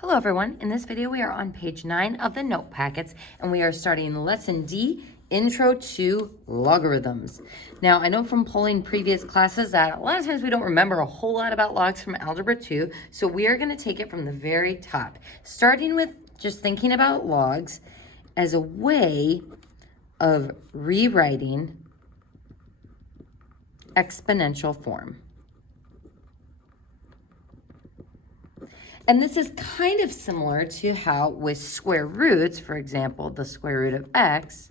Hello everyone, in this video we are on page 9 of the note packets and we are starting lesson D, Intro to Logarithms. Now I know from polling previous classes that a lot of times we don't remember a whole lot about logs from Algebra 2, so we are going to take it from the very top, starting with just thinking about logs as a way of rewriting exponential form. And this is kind of similar to how with square roots, for example, the square root of x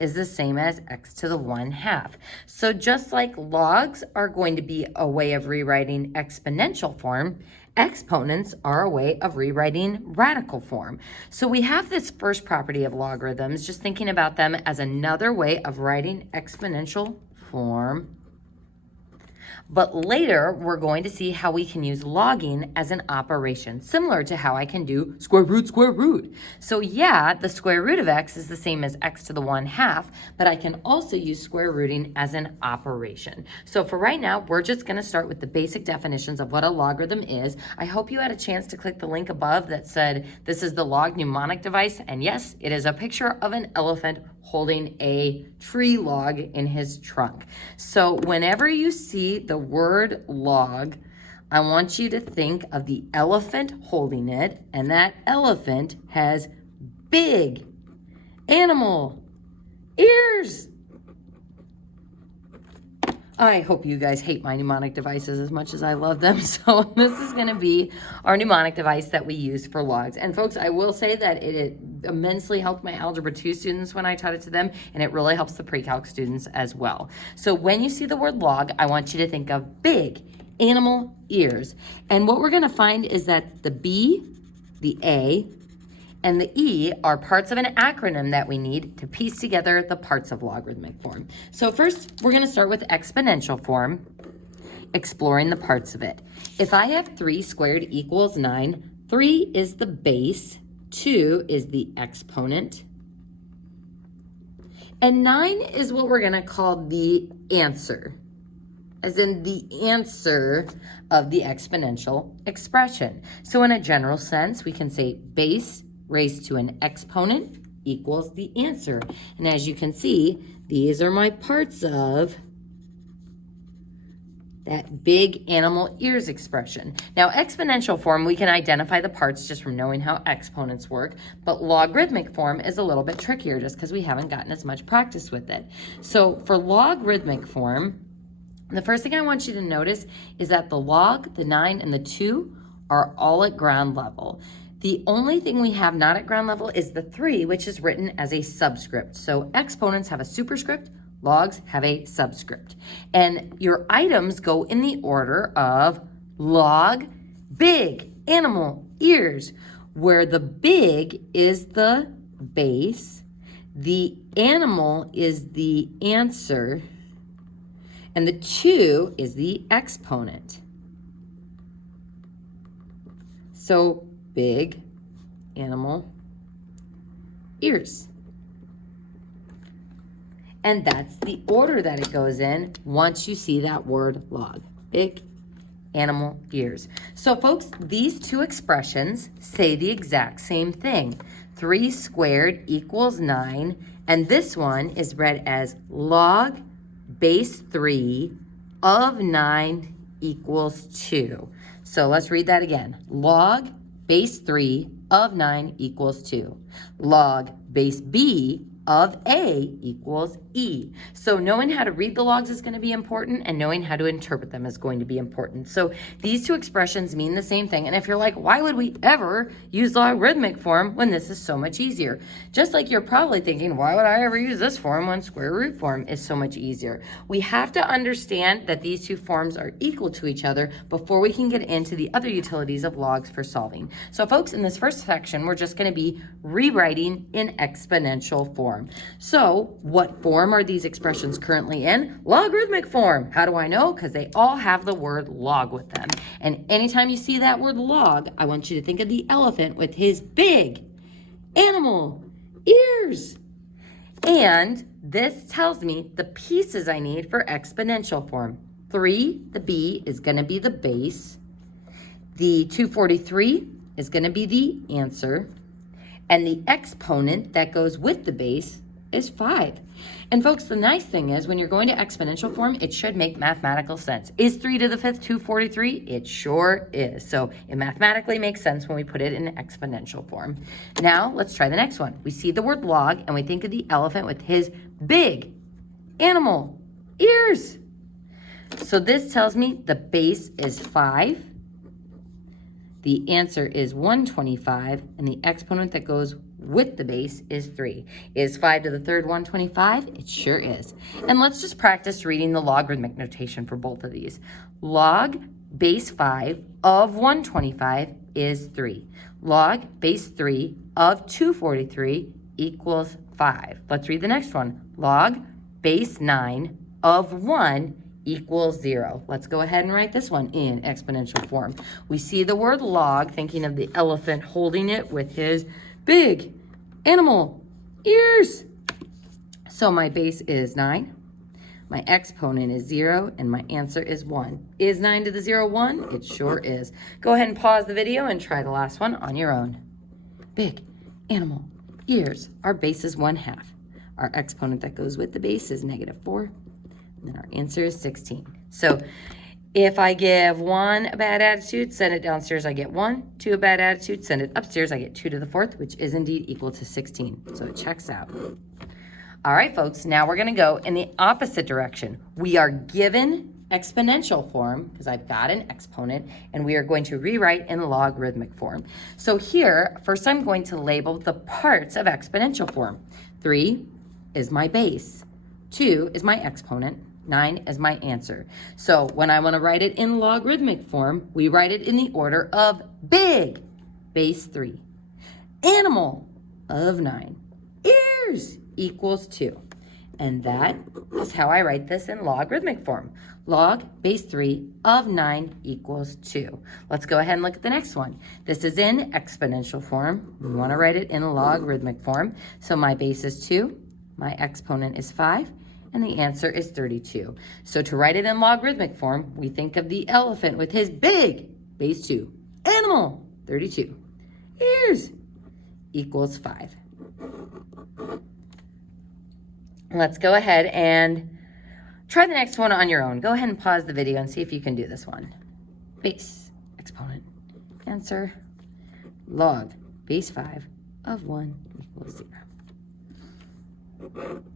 is the same as x to the 1/2. So just like logs are going to be a way of rewriting exponential form, exponents are a way of rewriting radical form. So we have this first property of logarithms, just thinking about them as another way of writing exponential form. But later, we're going to see how we can use logging as an operation, similar to how I can do square root. So yeah, the square root of x is the same as x to the 1/2, but I can also use square rooting as an operation. So for right now, we're just gonna start with the basic definitions of what a logarithm is. I hope you had a chance to click the link above that said, this is the log mnemonic device, and yes, it is a picture of an elephant holding a tree log in his trunk. So whenever you see the word log, I want you to think of the elephant holding it, and that elephant has big animal ears. I hope you guys hate my mnemonic devices as much as I love them. So this is going to be our mnemonic device that we use for logs. And folks, I will say that it immensely helped my Algebra 2 students when I taught it to them, and it really helps the Precalc students as well. So when you see the word log, I want you to think of big animal ears. And what we're going to find is that the B, the A, and the E are parts of an acronym that we need to piece together the parts of logarithmic form. So first, we're going to start with exponential form, exploring the parts of it. If I have 3 squared equals 9, 3 is the base, 2 is the exponent, and 9 is what we're going to call the answer, as in the answer of the exponential expression. So in a general sense, we can say base raised to an exponent equals the answer. And as you can see, these are my parts of that big animal ears expression. Now, exponential form, we can identify the parts just from knowing how exponents work, but logarithmic form is a little bit trickier just because we haven't gotten as much practice with it. So for logarithmic form, the first thing I want you to notice is that the log, the 9, and the 2 are all at ground level. The only thing we have not at ground level is the 3, which is written as a subscript. So exponents have a superscript, logs have a subscript. And your items go in the order of log, big, animal, ears, where the big is the base, the animal is the answer, and the 2 is the exponent. So big animal ears. And that's the order that it goes in once you see that word log. Big animal ears. So folks, these two expressions say the exact same thing. 3 squared equals 9, and this one is read as log base 3 of 9 equals 2. So let's read that again. Log base 3 of 9 equals 2. Log base B of A equals E. So knowing how to read the logs is going to be important, and knowing how to interpret them is going to be important. So these two expressions mean the same thing. And if you're like, why would we ever use logarithmic form when this is so much easier? Just like you're probably thinking, why would I ever use this form when square root form is so much easier? We have to understand that these two forms are equal to each other before we can get into the other utilities of logs for solving. So folks, in this first section, we're just going to be rewriting in exponential form. So what form are these expressions currently in? Logarithmic form. How do I know? Because they all have the word log with them. And anytime you see that word log, I want you to think of the elephant with his big animal ears. And this tells me the pieces I need for exponential form. 3, the B, is going to be the base. The 243 is going to be the answer, and the exponent that goes with the base is 5. And folks, the nice thing is when you're going to exponential form, it should make mathematical sense. Is 3 to the 5th 243? It sure is. So it mathematically makes sense when we put it in exponential form. Now let's try the next one. We see the word log and we think of the elephant with his big animal ears. So this tells me the base is 5. The answer is 125, and the exponent that goes with the base is 3. Is 5 to the 3rd 125? It sure is. And let's just practice reading the logarithmic notation for both of these. Log base 5 of 125 is 3. Log base 3 of 243 equals 5. Let's read the next one. Log base 9 of 1 equals 0. Let's go ahead and write this one in exponential form. We see the word log, thinking of the elephant holding it with his big animal ears. So my base is 9, my exponent is 0, and my answer is 1. Is 9 to the 0 1? It sure is. Go ahead and pause the video and try the last one on your own. Big animal ears. Our base is 1/2. Our exponent that goes with the base is -4. And our answer is 16. So if I give 1 a bad attitude, send it downstairs, I get 1. 2 a bad attitude, send it upstairs, I get 2 to the 4th, which is indeed equal to 16. So it checks out. All right, folks, now we're going to go in the opposite direction. We are given exponential form, because I've got an exponent, and we are going to rewrite in logarithmic form. So here, first I'm going to label the parts of exponential form. 3 is my base. 2 is my exponent. 9 is my answer. So when I want to write it in logarithmic form, we write it in the order of big, base 3, animal of 9, ears equals 2. And that is how I write this in logarithmic form. Log base 3 of 9 equals 2. Let's go ahead and look at the next one. This is in exponential form. We want to write it in logarithmic form. So my base is 2, my exponent is 5, and the answer is 32. So to write it in logarithmic form, we think of the elephant with his big, base 2, animal, 32, ears, equals 5. Let's go ahead and try the next one on your own. Go ahead and pause the video and see if you can do this one. Base, exponent, answer, log, base 5 of 1 equals 0.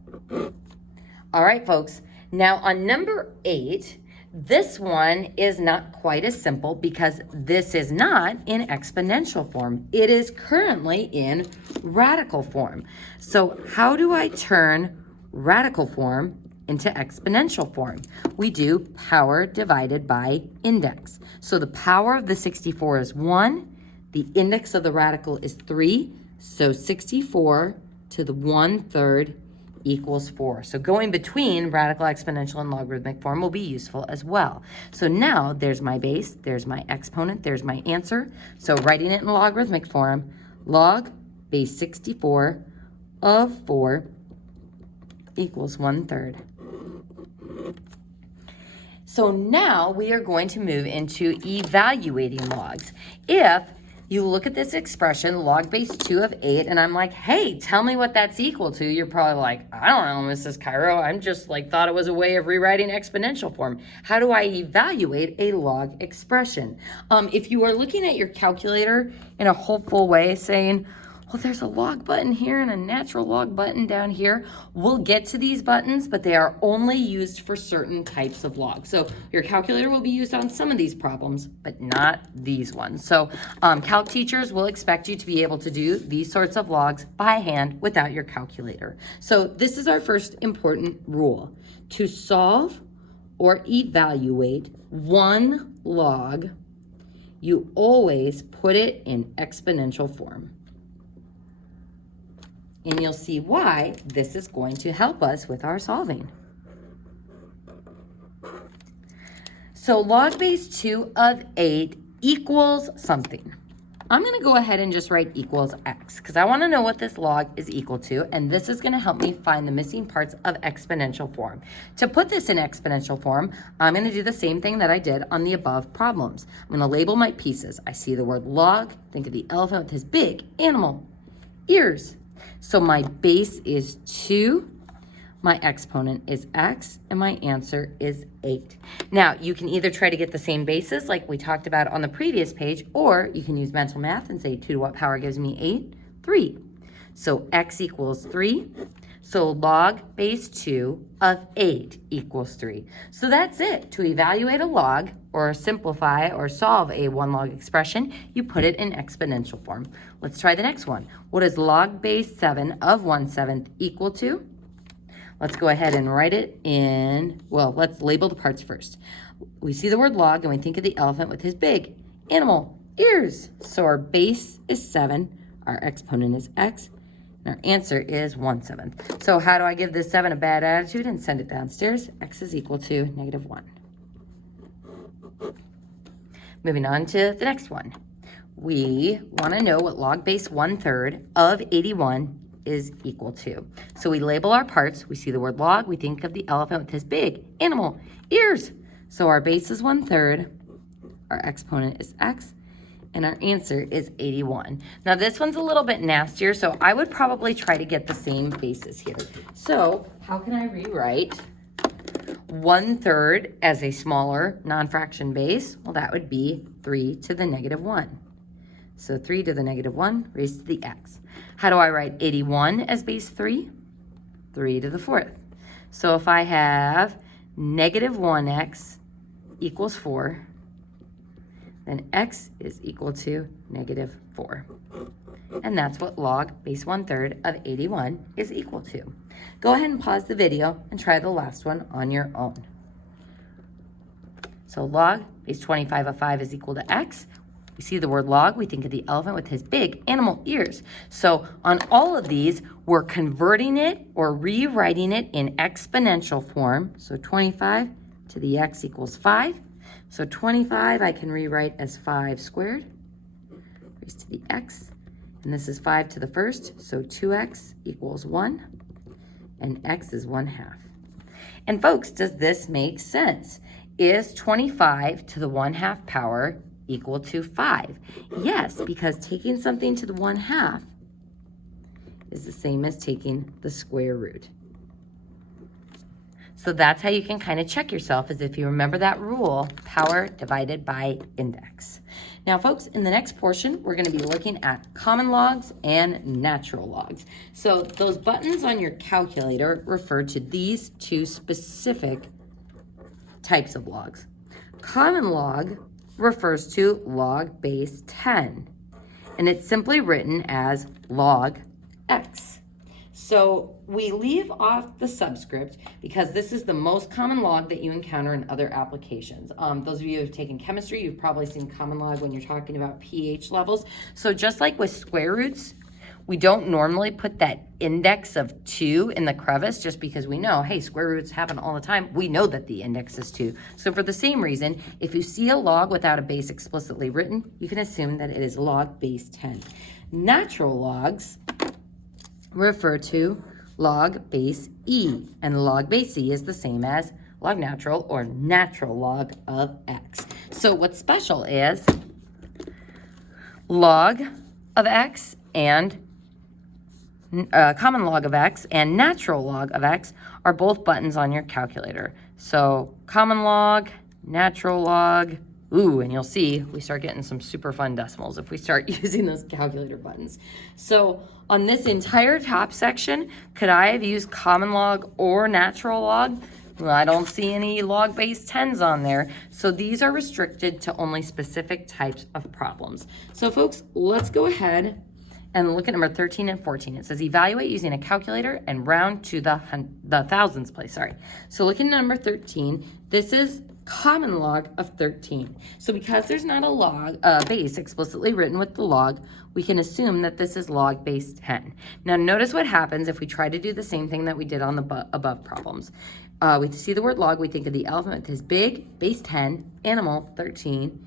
All right, folks. Now on number 8, this one is not quite as simple because this is not in exponential form. It is currently in radical form. So how do I turn radical form into exponential form? We do power divided by index. So the power of the 64 is 1. The index of the radical is 3. So 64 to the 1/3 equals 4. So going between radical, exponential, and logarithmic form will be useful as well. So now there's my base, there's my exponent, there's my answer. So writing it in logarithmic form, log base 64 of 4 equals 1/3. So now we are going to move into evaluating logs. If you look at this expression, log base 2 of 8, and I'm like, hey, tell me what that's equal to. You're probably like, I don't know, Mrs. Cairo. I'm just like, thought it was a way of rewriting exponential form. How do I evaluate a log expression? If you are looking at your calculator in a hopeful way, saying, well, there's a log button here and a natural log button down here. We'll get to these buttons, but they are only used for certain types of logs. So your calculator will be used on some of these problems, but not these ones. So calc teachers will expect you to be able to do these sorts of logs by hand without your calculator. So this is our first important rule. To solve or evaluate one log, you always put it in exponential form. And you'll see why this is going to help us with our solving. So log base 2 of 8 equals something. I'm going to go ahead and just write equals x because I want to know what this log is equal to, and this is going to help me find the missing parts of exponential form. To put this in exponential form, I'm going to do the same thing that I did on the above problems. I'm going to label my pieces. I see the word log, think of the elephant with his big animal ears. So my base is 2. My exponent is x, and my answer is 8. Now, you can either try to get the same basis like we talked about on the previous page, or you can use mental math and say 2 to what power gives me 8? 3. So x equals 3. So log base 2 of 8 equals 3. So that's it. To evaluate a log, or simplify or solve a one log expression, you put it in exponential form. Let's try the next one. What is log base 7 of 1/7 equal to? Let's go ahead and write it in, well, let's label the parts first. We see the word log and we think of the elephant with his big animal ears. So our base is 7, our exponent is x, and our answer is 1/7. So how do I give this 7 a bad attitude and send it downstairs? X is equal to -1. Moving on to the next one. We want to know what log base 1/3 of 81 is equal to. So we label our parts. We see the word log. We think of the elephant with his big animal ears. So our base is 1/3. Our exponent is x. And our answer is 81. Now this one's a little bit nastier, so I would probably try to get the same basis here. So how can I rewrite 1/3 as a smaller non-fraction base? Well, that would be 3 to the -1. So 3 to the -1 raised to the x. How do I write 81 as base 3? 3 to the 4th. So if I have -1x equals 4, then x is equal to -4. And that's what log base 1/3 of 81 is equal to. Go ahead and pause the video and try the last one on your own. So log base 25 of 5 is equal to x. We see the word log, we think of the elephant with his big animal ears. So on all of these, we're converting it or rewriting it in exponential form. So 25 to the x equals 5. So 25 I can rewrite as 5 squared raised to the x. And this is 5 to the first, so 2x equals 1. And x is 1/2. And folks, does this make sense? Is 25 to the 1/2 power equal to 5? Yes, because taking something to the 1/2 is the same as taking the square root. So that's how you can kind of check yourself, is if you remember that rule, power divided by index. Now, folks, in the next portion, we're going to be looking at common logs and natural logs. So those buttons on your calculator refer to these two specific types of logs. Common log refers to log base 10, and it's simply written as log x. So we leave off the subscript because this is the most common log that you encounter in other applications. Those of you who have taken chemistry, you've probably seen common log when you're talking about pH levels. So just like with square roots, we don't normally put that index of 2 in the crevice just because we know, hey, square roots happen all the time. We know that the index is 2. So for the same reason, if you see a log without a base explicitly written, you can assume that it is log base 10. Natural logs refer to log base e, and log base e is the same as log natural or natural log of x. So what's special is log of x and common log of x and natural log of x are both buttons on your calculator. So common log, natural log, ooh, and you'll see we start getting some super fun decimals if we start using those calculator buttons. So on this entire top section, could I have used common log or natural log? Well, I don't see any log base 10s on there. So these are restricted to only specific types of problems. So folks, let's go ahead and look at number 13 and 14. It says evaluate using a calculator and round to the thousands place. So looking at number 13, this is common log of 13. So because there's not a base explicitly written with the log, we can assume that this is log base 10. Now notice what happens if we try to do the same thing that we did on the above problems. We see the word log, we think of the elephant with his big, base 10, animal, 13,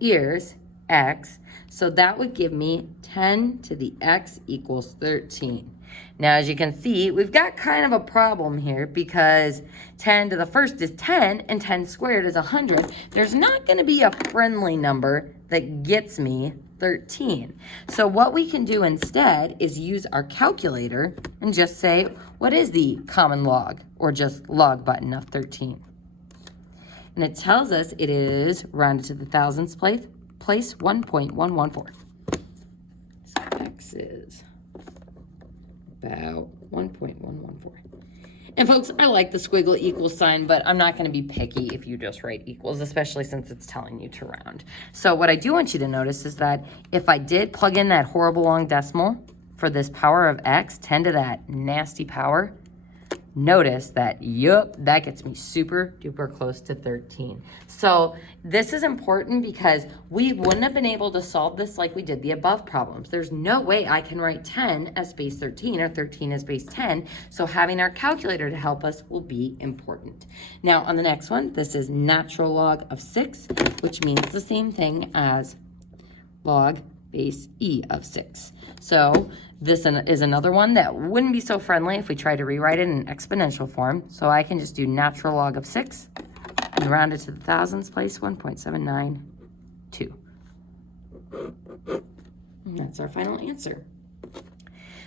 ears, x. So that would give me 10 to the x equals 13. Now, as you can see, we've got kind of a problem here because 10 to the first is 10 and 10 squared is 100. There's not going to be a friendly number that gets me 13. So what we can do instead is use our calculator and just say, what is the common log or just log button of 13? And it tells us it is rounded to the thousandths place 1.114. So x is about 1.114. And folks, I like the squiggle equals sign, but I'm not going to be picky if you just write equals, especially since it's telling you to round. So what I do want you to notice is that if I did plug in that horrible long decimal for this power of x, 10 to that nasty power, notice that, yup, that gets me super duper close to 13. So this is important because we wouldn't have been able to solve this like we did the above problems. There's no way I can write 10 as base 13 or 13 as base 10. So having our calculator to help us will be important. Now on the next one, this is natural log of 6, which means the same thing as log base e of 6. So this is another one that wouldn't be so friendly if we try to rewrite it in exponential form. So I can just do natural log of 6 and round it to the thousandths place 1.792. And that's our final answer.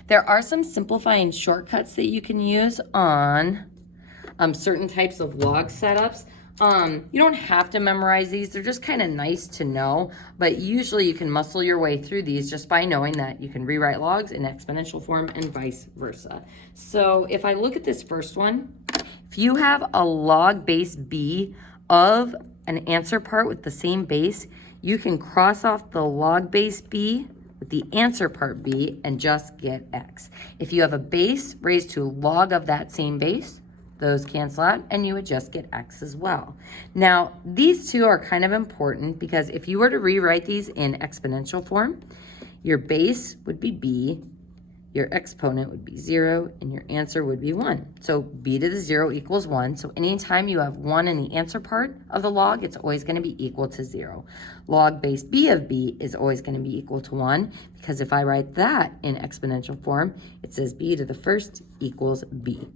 There are some simplifying shortcuts that you can use on certain types of log setups. You don't have to memorize these. They're just kind of nice to know, but usually you can muscle your way through these just by knowing that you can rewrite logs in exponential form and vice versa. So if I look at this first one, if you have a log base b of an answer part with the same base, you can cross off the log base b with the answer part b and just get x. If you have a base raised to log of that same base, those cancel out and you would just get x as well. Now, these two are kind of important because if you were to rewrite these in exponential form, your base would be b, your exponent would be 0, and your answer would be 1. So b to the 0 equals 1. So anytime you have 1 in the answer part of the log, it's always going to be equal to 0. Log base b of b is always going to be equal to 1 because if I write that in exponential form, it says b to the first equals b.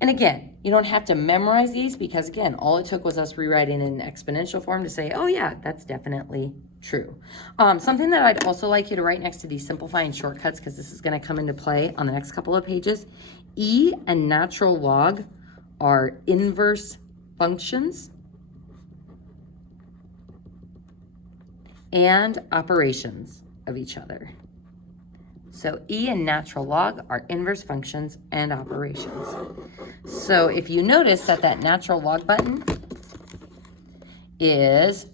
And again, you don't have to memorize these because again, all it took was us rewriting in exponential form to say, oh yeah, that's definitely true. Something that I'd also like you to write next to these simplifying shortcuts, because this is going to come into play on the next couple of pages. E and natural log are inverse functions and operations of each other. So E and natural log are inverse functions and operations. So if you notice that that natural log button is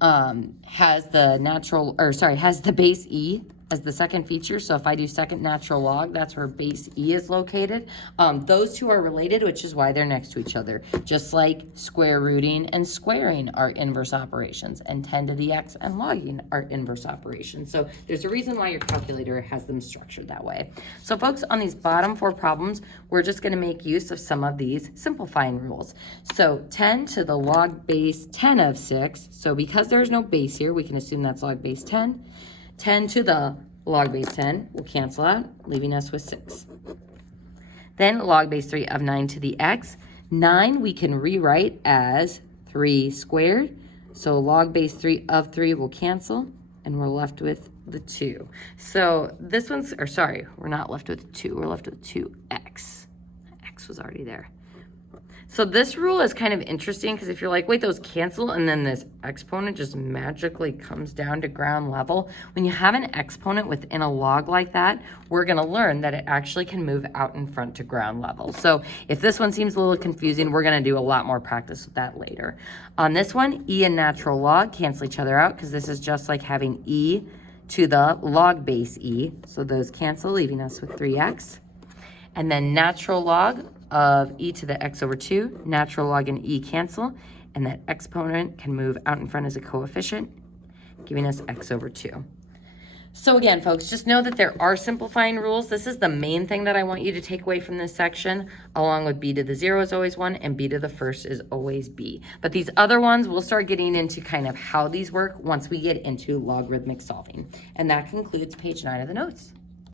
has the base E as the second feature. So if I do second natural log, that's where base E is located. Those two are related, which is why they're next to each other. Just like square rooting and squaring are inverse operations, and 10 to the x and logging are inverse operations. So there's a reason why your calculator has them structured that way. So folks, on these bottom 4 problems, we're just going to make use of some of these simplifying rules. So 10 to the log base 10 of 6. So because there's no base here, we can assume that's log base 10. 10 to the log base 10 will cancel out, leaving us with 6. Then log base 3 of 9 to the x. 9 we can rewrite as 3 squared. So log base 3 of 3 will cancel, and we're left with the 2. So this one's, or sorry, we're not left with 2. We're left with 2x. X was already there. So this rule is kind of interesting because if you're like, wait, those cancel and then this exponent just magically comes down to ground level. When you have an exponent within a log like that, we're going to learn that it actually can move out in front to ground level. So if this one seems a little confusing, we're going to do a lot more practice with that later. On this one, E and natural log cancel each other out because this is just like having E to the log base E. So those cancel, leaving us with 3x. And then natural log of e to the x over 2, natural log and e cancel, and that exponent can move out in front as a coefficient, giving us x over 2. So again, folks, just know that there are simplifying rules. This is the main thing that I want you to take away from this section, along with b to the 0 is always 1 and b to the first is always b. But these other ones, we'll start getting into kind of how these work once we get into logarithmic solving. And that concludes page 9 of the notes.